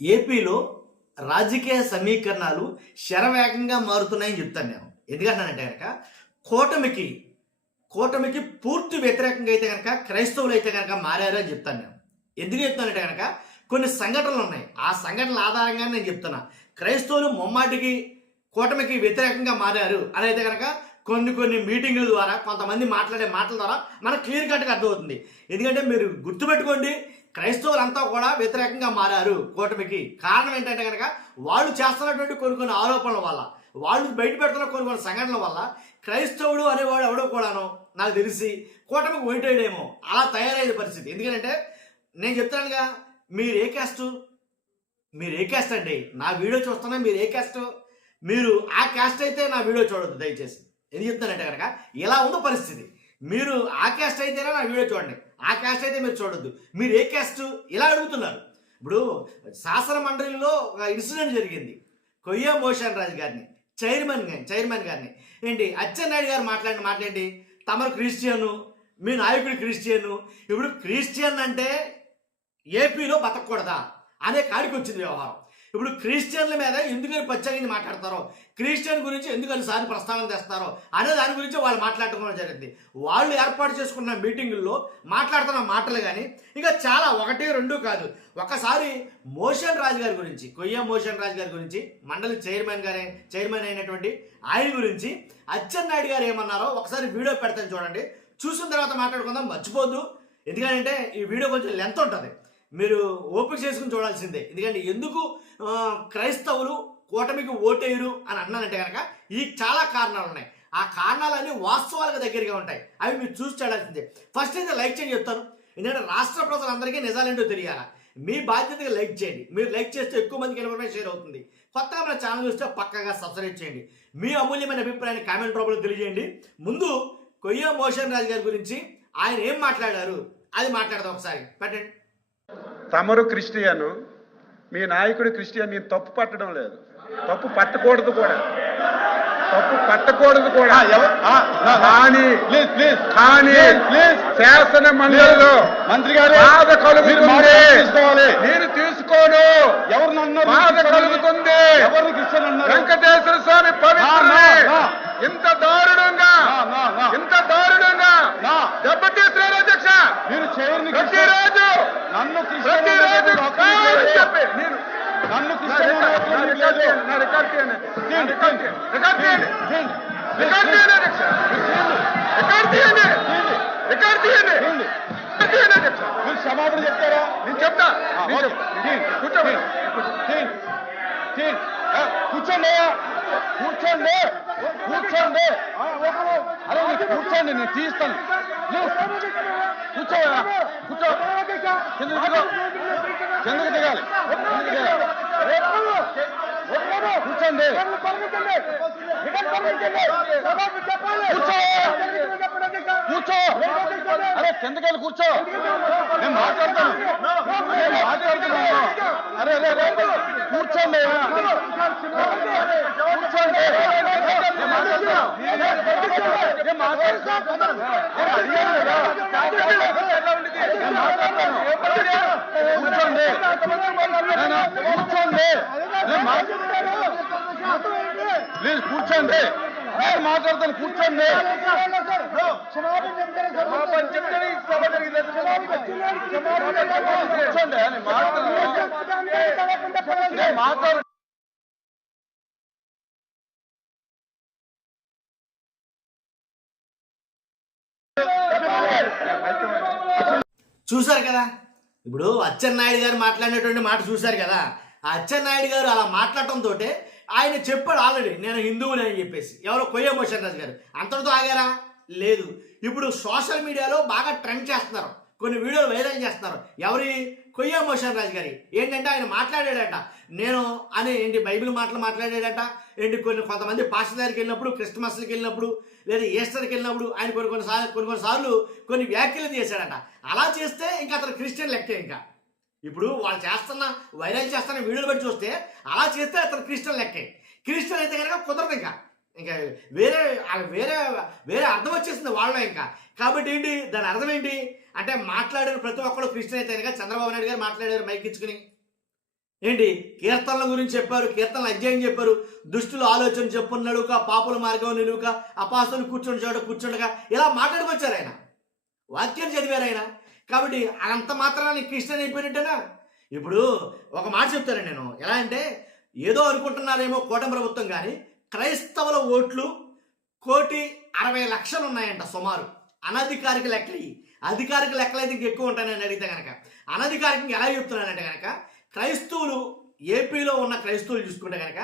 ఏపీలో రాజకీయ సమీకరణాలు శరవేగంగా మారుతున్నాయని చెప్తాను నేను. ఎందుకంటానంటే కనుక కూటమికి కూటమికి పూర్తి వ్యతిరేకంగా అయితే కనుక క్రైస్తవులు అయితే కనుక మారారు అని చెప్తాను నేను. ఎందుకు చెప్తానంటే కనుక కొన్ని సంఘటనలు ఉన్నాయి. ఆ సంఘటనల ఆధారంగానే నేను చెప్తున్నా. క్రైస్తవులు ముమ్మాటికి కూటమికి వ్యతిరేకంగా మారారు అని అయితే కనుక కొన్ని మీటింగుల ద్వారా కొంతమంది మాట్లాడే మాటల ద్వారా మనకు క్లియర్ కట్గా అర్థమవుతుంది. ఎందుకంటే మీరు గుర్తుపెట్టుకోండి, క్రైస్తవులంతా కూడా వ్యతిరేకంగా మారారు కూటమికి. కారణం ఏంటంటే కనుక వాళ్ళు చేస్తున్నటువంటి కొన్ని ఆరోపణల వల్ల, వాళ్ళు బయట పెడుతున్న కొన్ని సంఘటనల వల్ల క్రైస్తవుడు అనేవాడు ఎవడో కూడాను నాకు తెలిసి కూటమికి ఓటేయడేమో అలా తయారయ్యే పరిస్థితి. ఎందుకంటే నేను చెప్తానుగా, మీరు ఏ క్యాస్ట్ అండి? నా వీడియో చూస్తున్నా మీరు ఏ క్యాస్ట్? మీరు ఆ క్యాస్ట్ అయితే నా వీడియో చూడొద్దు దయచేసి. ఎందుకు చెప్తానంటే కనుక ఇలా ఉంది పరిస్థితి. మీరు ఆ క్యాస్ట్ అయితేనే నా వీడియో చూడండి, ఆ క్యాస్ట్ అయితే మీరు చూడొద్దు. మీరు ఏ క్యాస్ట్ ఇలా అడుగుతున్నారు. ఇప్పుడు శాసన మండలిలో ఒక ఇన్సిడెంట్ జరిగింది. కొయ్య మోషన్ రాజు గారిని చైర్మన్ గారిని ఏంటి అచ్చెన్నాయుడు గారు మాట్లాడి తమరు క్రిస్టియను, మీ నాయకుడు క్రిస్టియను, ఇప్పుడు క్రిస్టియన్ అంటే ఏపీలో బతకూడదా అనే కాడికి వచ్చింది వ్యవహారం. ఇప్పుడు క్రిస్టియన్ల మీద ఎందుకని ప్రత్యేకించి మాట్లాడతారో, క్రిస్టియన్ గురించి ఎందుకని సారి ప్రస్తావన తెస్తారో అనే దాని గురించి వాళ్ళు మాట్లాడుకోవడం జరిగింది. వాళ్ళు ఏర్పాటు చేసుకున్న మీటింగుల్లో మాట్లాడుతున్న మాటలు కానీ ఇంకా చాలా, 1, 2 కాదు. ఒకసారి మోషన్ రాజు గారి గురించి, కొయ్య మోషన్ రాజు గారి గురించి, మండలి చైర్మన్ అయినటువంటి ఆయన గురించి అచ్చెన్నాయుడు గారు ఏమన్నారో ఒకసారి వీడియో పెడతాను చూడండి. చూసిన తర్వాత మాట్లాడుకుందాం, మర్చిపోద్దు. ఎందుకంటే ఈ వీడియో కొంచెం లెంత్ ఉంటుంది, మీరు ఓపిక చేసుకుని చూడాల్సిందే. ఎందుకంటే ఎందుకు క్రైస్తవులు కూటమికి ఓటేయరు అని అన్నానంటే కనుక ఈ చాలా కారణాలు ఉన్నాయి. ఆ కారణాలన్నీ వాస్తవాలకు దగ్గరగా ఉంటాయి. అవి మీరు చూసి చూడాల్సిందే. ఫస్ట్ అయితే లైక్ చేయండి చెప్తాను. ఎందుకంటే రాష్ట్ర ప్రజలందరికీ నిజాలేంటో తెలియాలా. మీ బాధ్యతగా లైక్ చేయండి. మీరు లైక్ చేస్తే ఎక్కువ మందికి ఇన్ఫర్మేషన్ షేర్ అవుతుంది. కొత్తగా మన ఛానల్ చూస్తే పక్కగా సబ్స్క్రైబ్ చేయండి. మీ అమూల్యమైన అభిప్రాయాన్ని కామెంట్ రూపంలో తెలియజేయండి. ముందు కొయ్య మోషన్ రాజు గారి గురించి ఆయన ఏం మాట్లాడారు అది మాట్లాడదాం ఒకసారి. పెట్టండి. తమరు క్రిస్టియను, మీ నాయకుడు క్రిస్టియన్. నేను తప్పు పట్టడం లేదు, తప్పు పట్టకూడదు కూడా, కానీ శాసన మండలిలో మంత్రి గారు బాధ కలుగుతుంది. నేను తీసుకోను, బాధ కలుగుతుంది. వెంకటేశ్వర స్వామి పవిత్రుడే ఇంత దారుణంగా దెబ్బతీస్తున్నారు అధ్యక్ష. మీరు ప్రతిరోజు నన్ను క్షమాపణ చెప్తారా? నేను చెప్తా. కూర్చోండి అరే కూర్చోండి, నేను తీస్తాను. కూర్చో కిందకు దిగాలి. కూర్చోండి, కూర్చో. అరే కిందకెళ్ళి కూర్చో, నేను మాట్లాడతాను. అరే కూర్చోండి, ప్లీజ్ కూర్చోండి, నేను మాట్లాడతాను. కూర్చోండి. కూర్చోండి, మాట్లాడు. చూశారు కదా, ఇప్పుడు అచ్చెన్నాయుడు గారు మాట్లాడినటువంటి మాట చూశారు కదా. ఆ అచ్చెన్నాయుడు గారు అలా మాట్లాడటంతో ఆయన చెప్పాడు ఆల్రెడీ నేను హిందువుని అని చెప్పేసి. ఎవరో కొయ్య మోషన్ రాజు గారు. అంతటితో ఆగారా? లేదు. ఇప్పుడు సోషల్ మీడియాలో బాగా ట్రెండ్ చేస్తున్నారు, కొన్ని వీడియోలు వైరల్ చేస్తున్నారు. ఎవరి? కొయ్య మోషన్ రాజు గారి. ఏంటంటే ఆయన మాట్లాడాడట నేను అని, ఏంటి బైబిల్ మాటలు మాట్లాడాడట. ఏంటి కొంతమంది పాస్టర్ దగ్గరికి వెళ్ళినప్పుడు, క్రిస్మస్కి వెళ్ళినప్పుడు, లేదా ఈస్టర్కి వెళ్ళినప్పుడు ఆయన కొన్నిసార్లు కొన్ని వ్యాఖ్యలు చేశాడట. అలా చేస్తే ఇంకా అతను క్రిస్టియన్ లెక్కే. ఇంకా ఇప్పుడు వాళ్ళు వైరల్ చేస్తున్న వీడియోలు బట్టి చూస్తే అలా చేస్తే అతను క్రిస్టియన్ లెక్కే. క్రిస్టియన్ అయితే కనుక కుదరదు. ఇంకా వేరే అర్థం వచ్చేసింది వాళ్ళలో ఇంకా. కాబట్టి ఏంటి దాని అర్థం ఏంటి అంటే మాట్లాడిన ప్రతి ఒక్కరు క్రిస్టియన్ అయితే కనుక చంద్రబాబు నాయుడు గారు మాట్లాడారు మైక్ ఇచ్చుకుని. ఏంటి కీర్తనల గురించి చెప్పారు, కీర్తనల అధ్యాయం చెప్పారు, దుష్టుల ఆలోచన చెప్పున్న నడుక, పాపుల మార్గం నిలువుక, అపాస్తులు కూర్చుని చోట కూర్చుండగా ఇలా మాట్లాడుకొచ్చారు ఆయన. వాక్యం చదివారు ఆయన. కాబట్టి అంత మాత్రాన్ని క్రిస్టియన్ అయిపోయినట్టేనా? ఇప్పుడు ఒక మాట చెప్తాను నేను, ఎలా అంటే ఏదో అనుకుంటున్నారేమో కూటమి ప్రభుత్వం, కానీ క్రైస్తవుల ఓట్లు 1,60,00,000 ఉన్నాయంట సుమారు. అనధికారిక లెక్కలు. అధికారిక లెక్కలు అయితే ఇంకెక్కువ ఉంటాయని అడిగితే కనుక, అనధికారికంగా ఎలా చెప్తున్నానంటే కనుక, క్రైస్తవులు ఏపీలో ఉన్న క్రైస్తవులు చూసుకుంటే కనుక,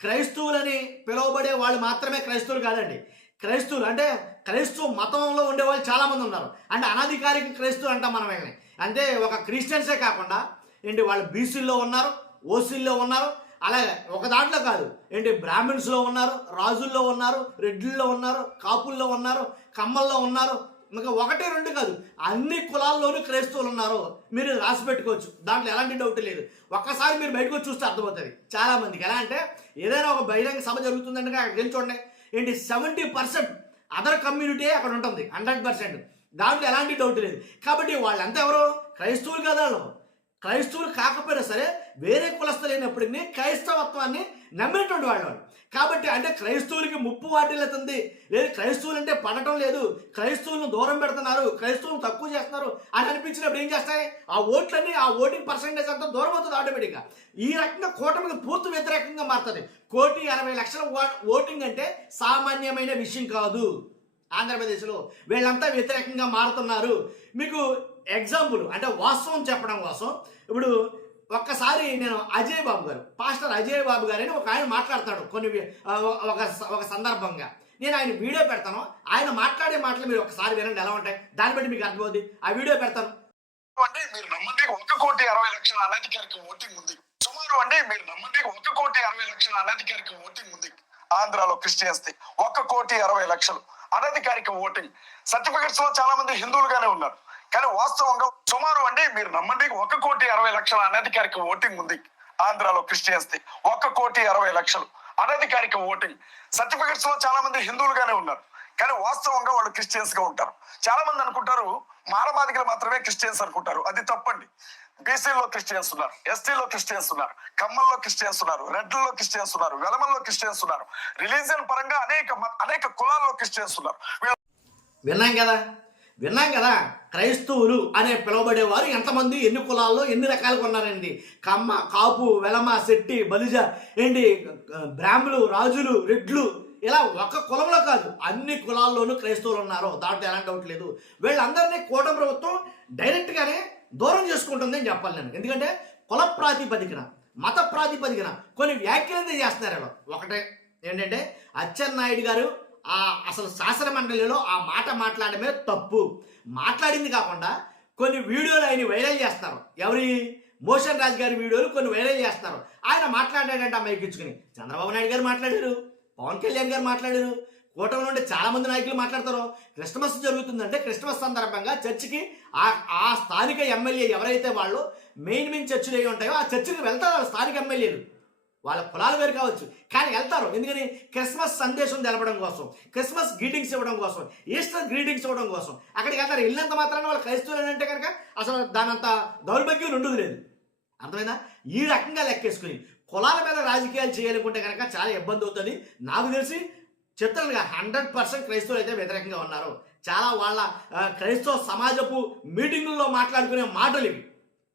క్రైస్తవులని పిలువబడే వాళ్ళు మాత్రమే క్రైస్తవులు కాదండి. క్రైస్తవులు అంటే క్రైస్తవ మతంలో ఉండే వాళ్ళు చాలామంది ఉన్నారు. అంటే అనధికారిక క్రైస్తవులు అంటాం మనం వీళ్ళని. అంటే ఒక క్రిస్టియన్సే కాకుండా ఏంటి వాళ్ళు బీసీల్లో ఉన్నారు, ఓసీల్లో ఉన్నారు, అలాగే ఒక దాంట్లో కాదు ఏంటి బ్రాహ్మిన్స్లో ఉన్నారు, రాజుల్లో ఉన్నారు, రెడ్డిల్లో ఉన్నారు, కాపుల్లో ఉన్నారు, కమ్మల్లో ఉన్నారు. ఇంకా 1, 2 కాదు, అన్ని కులాల్లోనూ క్రైస్తవులు ఉన్నారు. మీరు రాసి పెట్టుకోవచ్చు, దాంట్లో ఎలాంటి డౌట్ లేదు. ఒక్కసారి మీరు బయటకు వచ్చి చూస్తే అర్థమవుతుంది చాలా మందికి. ఎలా అంటే ఏదైనా ఒక బహిరంగ సభ జరుగుతుందంటే అక్కడ వెళ్ళి చూడండి, ఏంటి 70% అదర్ కమ్యూనిటీ అక్కడ ఉంటుంది, 100%. దాంట్లో ఎలాంటి డౌట్ లేదు. కాబట్టి వాళ్ళంతా ఎవరు? క్రైస్తవులు కదా. వాళ్ళు క్రైస్తవులు కాకపోయినా సరే వేరే కులస్తులు అయినప్పటికీ క్రైస్తవత్వాన్ని నమ్మినటువంటి వాళ్ళు. కాబట్టి అంటే క్రైస్తవులకి ముప్పు వాటిల్లుతుంది, లేదు క్రైస్తవులు అంటే పడటం లేదు, క్రైస్తవులను దూరం పెడుతున్నారు, క్రైస్తవులను తక్కువ చేస్తున్నారు అని అనిపించినప్పుడు ఏం చేస్తాయి? ఆ ఓట్లన్నీ, ఆ ఓటింగ్ పర్సెంటేజ్ అంతా దూరం అవుతుంది ఆటోమేటిక్గా. ఈ రకంగా కూటమికి పూర్తి వ్యతిరేకంగా మారుతుంది. 1,60,00,000 ఓటింగ్ అంటే సామాన్యమైన విషయం కాదు. ఆంధ్రప్రదేశ్లో వీళ్ళంతా వ్యతిరేకంగా మారుతున్నారు. మీకు ఎగ్జాంపుల్ అంటే వాస్తవం చెప్పడం కోసం, ఇప్పుడు ఒక్కసారి నేను అజయ్ బాబు గారు, పాస్టర్ అజయ్ బాబు గారు అని ఒక ఆయన మాట్లాడతాడు కొన్ని ఒక సందర్భంగా. నేను ఆయన వీడియో పెడతాను, ఆయన మాట్లాడే మాటలు మీరు ఒకసారి వినండి ఎలా ఉంటాయి, దాన్ని బట్టి మీకు అర్థమవుతుంది. ఆ వీడియో పెడతాను. అంటే మీరు నమ్మండి 1,60,00,000 అనధికారిక ఓటింగ్ ఉంది. సుమారు అంటే మీరు నమ్మండి 1,60,00,000 అనధికారిక ఓటింగ్ ఉంది ఆంధ్రాలో క్రిస్టియన్స్ ది. 1,60,00,000 అనధికారిక ఓటింగ్. సర్టిఫికెట్స్ లో చాలా మంది హిందువులుగానే ఉన్నారు, కానీ వాస్తవంగా సుమారు అంటే మీరు నమ్మండి 1,60,00,000 అనధికారిక ఓటింగ్ ఉంది ఆంధ్రాలో క్రిస్టియన్స్ ది. 1,60,00,000 అనధికారిక ఓటింగ్. సర్టిఫికెట్స్ లో చాలా మంది హిందువులుగానే ఉన్నారు, కానీ వాస్తవంగా వాళ్ళు క్రిస్టియన్స్ గా ఉంటారు. చాలా మంది అనుకుంటారు మానవాధికులు మాత్రమే క్రిస్టియన్స్ అనుకుంటారు. అది తప్పండి. బీసీలో క్రిస్టియన్స్ ఉన్నారు, ఎస్టీలో క్రిస్టియన్స్ ఉన్నారు, కమ్మల్లో క్రిస్టియన్స్ ఉన్నారు, రెడ్లలో క్రిస్టియన్స్ ఉన్నారు, వెలమల్లో క్రిస్టియన్స్ ఉన్నారు. రిలీజియన్ పరంగా అనేక కులాల్లో క్రిస్టియన్స్ ఉన్నారు. విన్నాం కదా క్రైస్తవులు అనే పిలువబడేవారు ఎంతమంది, ఎన్ని కులాల్లో ఎన్ని రకాలుగా ఉన్నారండి. కమ్మ, కాపు, వెలమ, శెట్టి, బలిజ, ఏంటి బ్రాహ్మణులు, రాజులు, రెడ్లు, ఇలా ఒక కులంలో కాదు అన్ని కులాల్లోనూ క్రైస్తవులు ఉన్నారు. దాంట్లో ఎలాంటి డౌట్ లేదు. వీళ్ళందరినీ కూటమి ప్రభుత్వం డైరెక్ట్గానే దూరం చేసుకుంటుంది అని చెప్పాలి నేను. ఎందుకంటే కుల ప్రాతిపదికన, మత ప్రాతిపదికన కొన్ని వ్యాఖ్యలు చేస్తున్నారు. ఒకటే ఏంటంటే అచ్చెన్నాయుడు గారు అసలు శాసన మండలిలో ఆ మాట మాట్లాడమే తప్పు. మాట్లాడింది కాకుండా కొన్ని వీడియోలు ఆయన వైరల్ చేస్తారు. ఎవరి మోషన్ రాజు గారి వీడియోలు కొన్ని వైరల్ చేస్తారు. ఆయన మాట్లాడాడంటే ఆ మైకిచ్చుకుని. చంద్రబాబు నాయుడు గారు మాట్లాడారు, పవన్ కళ్యాణ్ గారు మాట్లాడారు, కూటమి నుండి చాలా మంది నాయకులు మాట్లాడతారు. క్రిస్మస్ జరుగుతుందంటే క్రిస్మస్ సందర్భంగా చర్చికి ఆ స్థానిక ఎమ్మెల్యే ఎవరైతే వాళ్ళు మెయిన్ చర్చిలు అయి ఉంటాయో ఆ చర్చికి వెళ్తారు. స్థానిక ఎమ్మెల్యేలు వాళ్ళ కులాలు వేరు కావచ్చు, కానీ వెళ్తారు. ఎందుకని? క్రిస్మస్ సందేశం తెలపడం కోసం, క్రిస్మస్ గ్రీటింగ్స్ ఇవ్వడం కోసం, ఈస్టర్ గ్రీటింగ్స్ ఇవ్వడం కోసం అక్కడికి వెళ్తారు. వెళ్ళినంత మాత్రాన వాళ్ళు క్రైస్తవులు అంటే కనుక అసలు దానంత దౌర్భాగ్యం ఉండదు లేదు. అర్థమైందా? ఈ రకంగా లెక్కేసుకుని కులాల మీద రాజకీయాలు చేయాలనుకుంటే కనుక చాలా ఇబ్బంది అవుతుంది. నాకు తెలిసి చెప్తానుగా 100% క్రైస్తవులు అయితే వ్యతిరేకంగా ఉన్నారు. చాలా వాళ్ళ క్రైస్తవ సమాజపు మీటింగుల్లో మాట్లాడుకునే మాటలు ఇవి.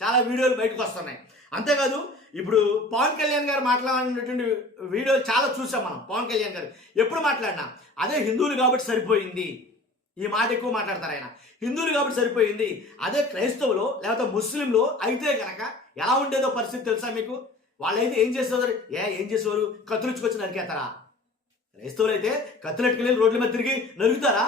చాలా వీడియోలు బయటకు వస్తున్నాయి. అంతేకాదు ఇప్పుడు పవన్ కళ్యాణ్ గారు మాట్లాడినటువంటి వీడియోలు చాలా చూసాం మనం. పవన్ కళ్యాణ్ గారు ఎప్పుడు మాట్లాడినా అదే హిందువులు కాబట్టి సరిపోయింది, ఈ మాట ఎక్కువ మాట్లాడతారు ఆయన. హిందువులు కాబట్టి సరిపోయింది, అదే క్రైస్తవులు లేకపోతే ముస్లింలు అయితే కనుక ఎలా ఉండేదో పరిస్థితి తెలుసా మీకు? వాళ్ళైతే ఏం చేసేవారు? ఏం చేసేవారు? కత్తులుచ్చుకొచ్చి నరికేస్తారా? క్రైస్తవులు అయితే కత్తులెట్టుకెళ్ళి రోడ్ల మీద తిరిగి నరుగుతారా?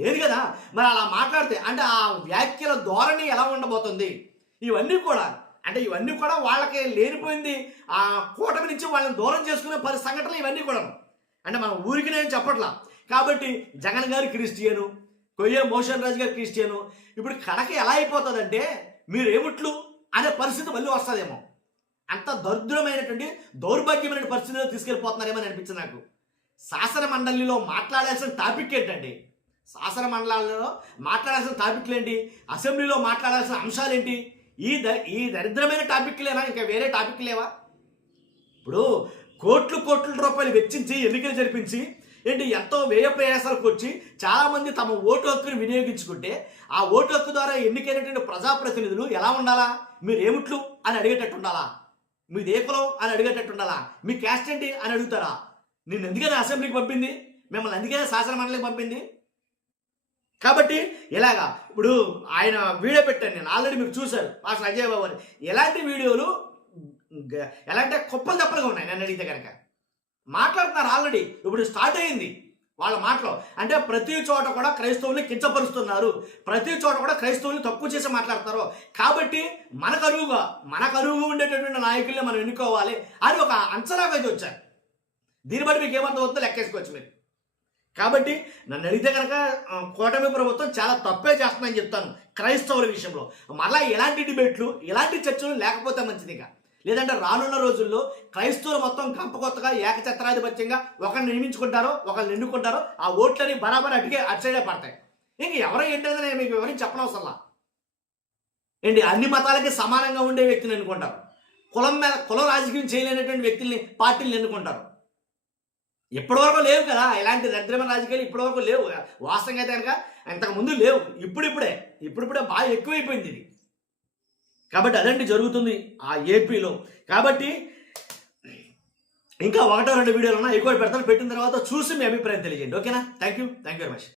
లేదు కదా. మరి అలా మాట్లాడితే అంటే ఆ వ్యాఖ్యల ధోరణి ఎలా ఉండబోతుంది? ఇవన్నీ కూడా వాళ్ళకి లేనిపోయింది. ఆ కూటమి నుంచి వాళ్ళని దూరం చేసుకునే సంఘటనలు ఇవన్నీ కూడా. అంటే మన ఊరికి నేను చెప్పట్లా. కాబట్టి జగన్ గారు క్రిస్టియను, కొయ్యే మోషన్ రాజు గారు క్రిస్టియను. ఇప్పుడు కడకి ఎలా అయిపోతుందంటే మీరు ఏముట్లు అనే పరిస్థితి మళ్ళీ వస్తుందేమో. అంత దరిద్రమైనటువంటి దౌర్భాగ్యమైన పరిస్థితిలో తీసుకెళ్ళిపోతున్నారేమో అని అనిపించింది నాకు. శాసన మండలిలో మాట్లాడాల్సిన టాపిక్ ఏంటండి? శాసన మండలాల్లో మాట్లాడాల్సిన టాపిక్లు ఏంటి? అసెంబ్లీలో మాట్లాడాల్సిన అంశాలు ఏంటి? ఈ దరిద్రమైన టాపిక్లేనా, ఇంకా వేరే టాపిక్ లేవా? ఇప్పుడు కోట్ల రూపాయలు వెచ్చించి ఎన్నికలు జరిపించి ఏంటి ఎంతో వ్యయ ప్రయాసాలకు వచ్చి చాలామంది తమ ఓటు హక్కుని వినియోగించుకుంటే ఆ ఓటు హక్కు ద్వారా ఎన్నికైనటువంటి ప్రజాప్రతినిధులు ఎలా ఉండాలా? మీరు ఏమిట్లు అని అడిగేటట్టు ఉండాలా? మీది ఏ కులం అని అడిగేటట్టు ఉండాలా? మీ క్యాస్ట్ ఏంటి అని అడుగుతారా? నిన్ను ఎందుకని అసెంబ్లీకి పంపింది? మిమ్మల్ని ఎందుకైనా శాసన మండలికి పంపింది? కాబట్టి ఇలాగా ఇప్పుడు ఆయన వీడియో పెట్టాను నేను, ఆల్రెడీ మీరు చూశారు మాస్టర్ అజయ్ బాబు అని. ఎలాంటి వీడియోలు ఎలా అంటే కుప్పలు తప్పలుగా ఉన్నాయి. నన్ను అడిగితే కనుక మాట్లాడుతున్నారు ఆల్రెడీ. ఇప్పుడు స్టార్ట్ అయింది వాళ్ళ మాటలో. అంటే ప్రతి చోట కూడా క్రైస్తవుల్ని కించపరుస్తున్నారు, ప్రతి చోట కూడా క్రైస్తవుల్ని తక్కువ చేసి మాట్లాడుతున్నారు. కాబట్టి మనకు అరువుగా ఉండేటటువంటి నాయకుల్ని మనం ఎన్నుకోవాలి అని ఒక అంచనాకు అయితే వచ్చారు. దీన్ని బట్టి మీకు ఏమంత వద్దో లెక్కేసుకోవచ్చు మీరు. కాబట్టి నన్ను అడిగితే కనుక కూటమి ప్రభుత్వం చాలా తప్పే చేస్తుందని చెప్తాను క్రైస్తవుల విషయంలో. మళ్ళీ ఎలాంటి డిబేట్లు, ఎలాంటి చర్చలు లేకపోతే మంచిదిగా. లేదంటే రానున్న రోజుల్లో క్రైస్తవులు మొత్తం గంపకొత్తగా ఏకఛత్రాధిపత్యంగా ఒకరిని నియమించుకుంటారో ఒకరిని ఎన్నుకుంటారో ఆ ఓట్లని బరాబర్ అటు సైడే పడతాయి. ఇంక ఎవరో ఏంటంటే నేను మీకు వివరించి చెప్పనవసరంలా. ఏంటి అన్ని మతాలకి సమానంగా ఉండే వ్యక్తిని ఎన్నుకుంటారు, కులం రాజకీయం చేయలేనటువంటి వ్యక్తుల్ని పార్టీలను ఎన్నుకుంటారు. ఇప్పటివరకు లేవు కదా ఇలాంటి దరిద్రమైన రాజకీయాలు, ఇప్పటివరకు లేవు. వాస్తవంగా అయితే కనుక ఇంతకుముందు లేవు, ఇప్పుడిప్పుడే బాగా ఎక్కువైపోయింది ఇది. కాబట్టి అదండి జరుగుతుంది ఆ ఏపీలో. కాబట్టి ఇంకా 1-2 వీడియోలు ఉన్నాయి, ఎక్కువ పెడతాను. పెట్టిన తర్వాత చూసి మీ అభిప్రాయం తెలియజేయండి. ఓకేనా? Thank you very much.